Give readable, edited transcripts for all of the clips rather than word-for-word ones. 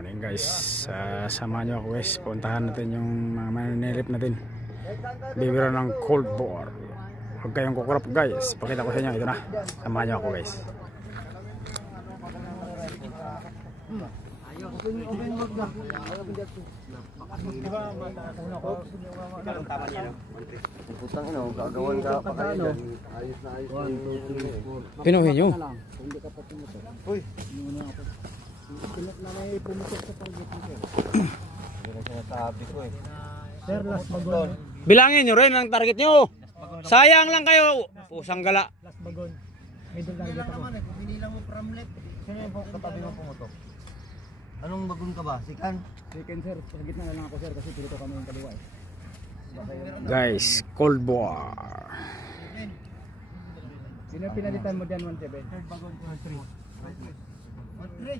Morning guys, samahan nyo ako guys. Puntahan natin yung mga maninilip natin. Bibiro ng cold war. Huwag kayong kukurap guys. Pakita ko sa inyo, ito na. Samahan nyo ako guys. Pinuhin nyo. Uy. Sir, last bagon. Bilangin nyo rin ang target nyo. Sayang lang kayo. Pusang gala. Last bagon. Middle target ako. Pinilang mo from left. Sino yung katabi mo pumutok? Anong bagon ka ba? Sikan? Sikan sir. Sa gitna na lang ako sir kasi pilito kami yung kaliwa eh. Guys, cold war. Sino pinalitan mo dyan 1-7? Third bagon 1-3. 1-3?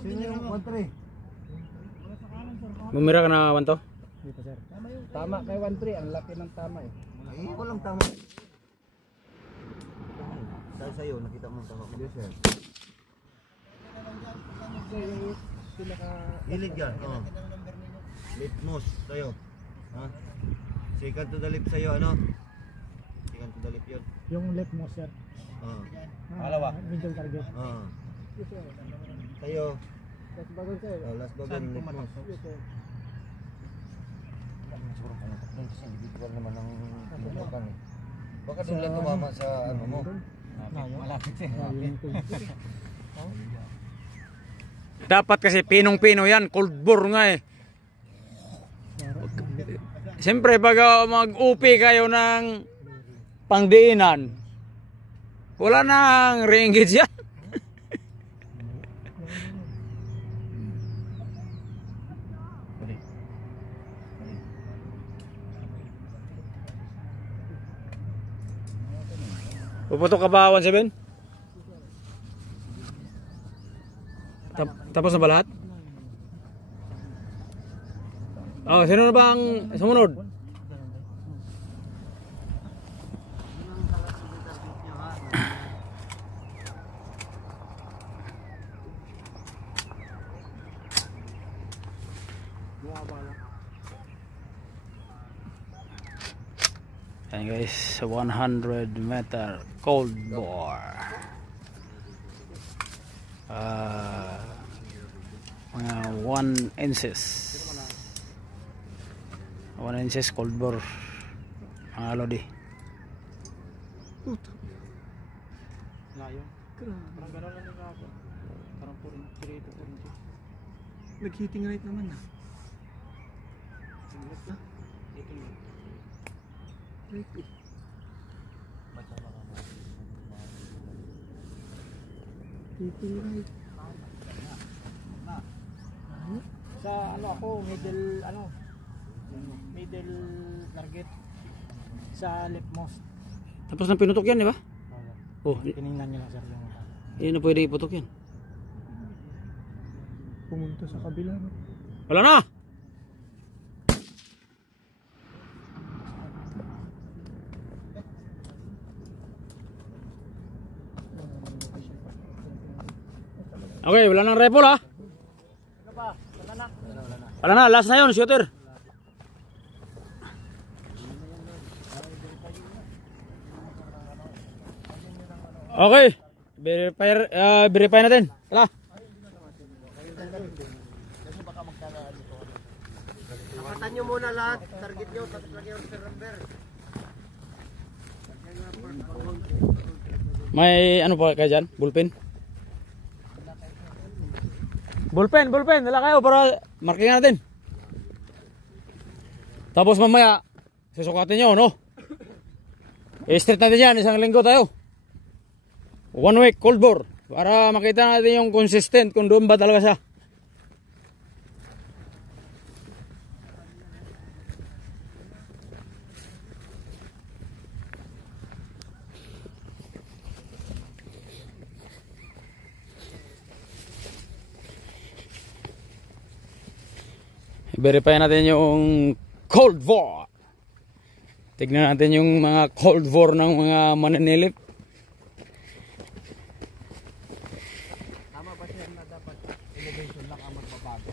Sino yung 1-3? Bumira ka na 1 to? Dito sir. Tama kay 1-3. Ang laki ng tama eh. Ay, walang tama. Dahil sa'yo, nakita mo ang tama ko. Yes sir. Hilig yan. Lip mouse sa'yo. Ha? Second to the lip sa'yo, ano? Second to the lip yun. Yung lip mouse sir. Pangalawa. Middle target. Sa'yo. Last bagon sir. Last bagon, lip mouse. Yes sir. Siguro pumutok doon kasi individual naman ang pinutokan eh. Baka doon lang tumama sa ano mo. Malapit eh. Dapat kasi pinong-pino yan. Cold war nga eh. Siyempre pag mag-upi kayo ng pangdiinan, wala nang ringgit yan. Puputok ka ba 1-7? Tapos na ba lahat? Oh, sino na ba ang sumunod? Ayan guys, 100 meter cold war. Mga 1 inches. 1 inches cold war. Mga lodi. Layo. Parang gano'n lang yung ako. Parang 4 inches. Nag-heating rate naman na. Sa ano ako, middle target sa left most. Tapos na pinutok yan, di ba? Oh, Tiningnan niya lang sir yung hindi na pwede iputok yan. pumunta sa kabila. Wala na! Okay, wala nang rifle ha. Wala na, last na yun, shooter. Okay, verify natin. Wala. Nakatan nyo muna lahat, target nyo, tapos lagyan yung number. May ano pa kayo dyan? Bullpen? Bullpen, dala kayo para marking natin. Tapos mamaya susukatin nyo, no? I-street natin yan, isang linggo tayo. 1 week cold war para makita natin yung consistent kung doon ba talaga siya. Verify natin yung cold war. Tignan natin yung mga cold war ng mga mananilip. Tama ba siya na dapat Elevation lang ang magbabago.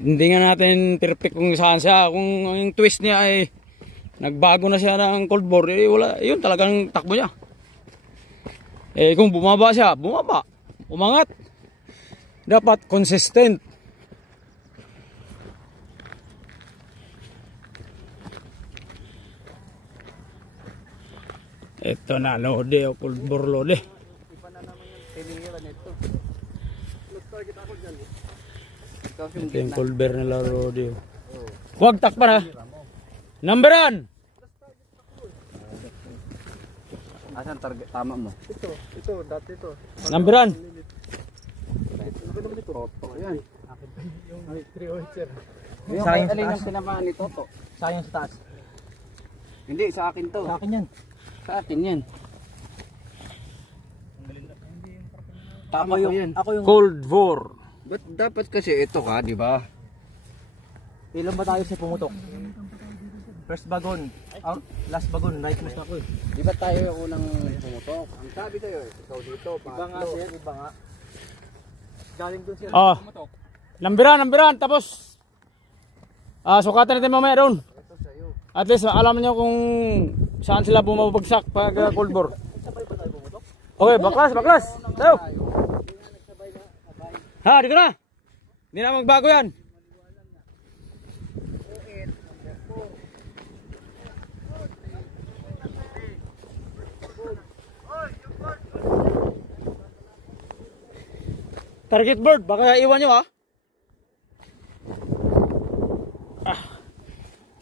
Hindi nga natin perfect kung saan siya. Kung ang twist niya ay nagbago na siya ng cold bore, eh wala, yun talagang takbo niya. Eh kung bumaba siya, bumaba. Umangat. Dapat consistent. Ito na, lode o cold bore lode. Iba na naman yung tinira nito. Target ako dyan. Ito yung cold bore nila lode. Huwag takpan ha. Numberan! Asan target? Tama mo. Ito, dati ito. Numberan! Ano naman ito? Ayan. Yung 308 sir. Sayang sa taas. Yung pinamaan ni Toto. Sayang sa taas. Hindi, sa akin to. Sa akin yan. Sa akin yan. Tama ko yan. Ako yung... Cold bore. Ba't dapat kasi ito ka, di ba? Ilan ba tayo sa pumutok? First bagon. Last bagon. Right mouse na ako eh. Di ba tayo yung unang pumutok? Ang sabi tayo, ikaw dito, Iba nga sir, iba nga. Galing dun sir. Oh. Numberan. Tapos, sukatan natin mamaya doon. Ito sa'yo. At least, alam niyo kung saan sila bumabagsak pag cold bore. Okay, baklas. Tayo. Ha, dito na. Hindi na magbago yan. Target bird, baka iwan nyo ha.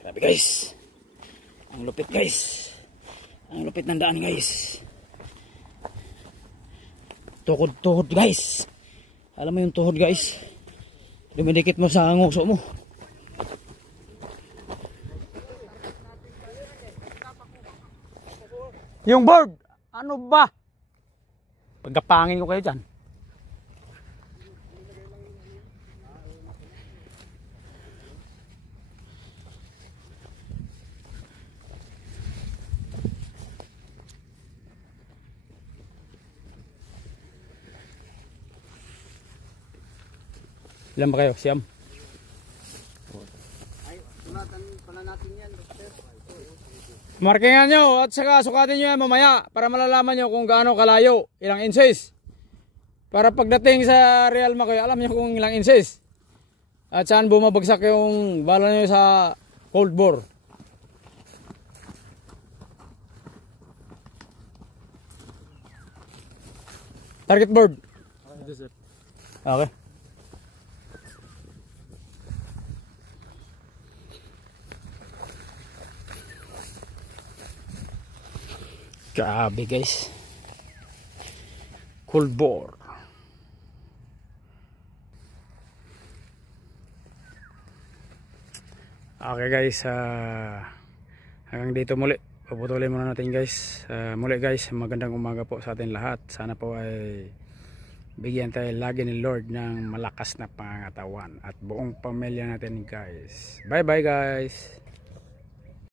Grabe guys. Ang lupit guys. Ang lupit ng daan guys. Tuhod guys. Alam mo yung tuhod guys. Dumidikit mo sa nguso mo. Yung bird, ano ba? Pagkapangin ko kayo dyan. Ilan ba kayo? Siyam? Ay, pala natin yan, Doctor. Markingan nyo at saka sukatin nyo yan mamaya para malalaman nyo kung gaano kalayo, ilang inches. Para pagdating sa Real Makoy, alam nyo kung ilang inches. At saan bumabagsak yung bala nyo sa cold bore. Target bird. Okay. Grabe guys. Cold bore. Okay guys, hanggang dito muli. Puputulin muna natin guys. Muli guys, magandang umaga po sa atin lahat. Sana po ay bigyan tayo lagi ni Lord ng malakas na pangangatawan at buong pamilya natin guys. Bye bye guys.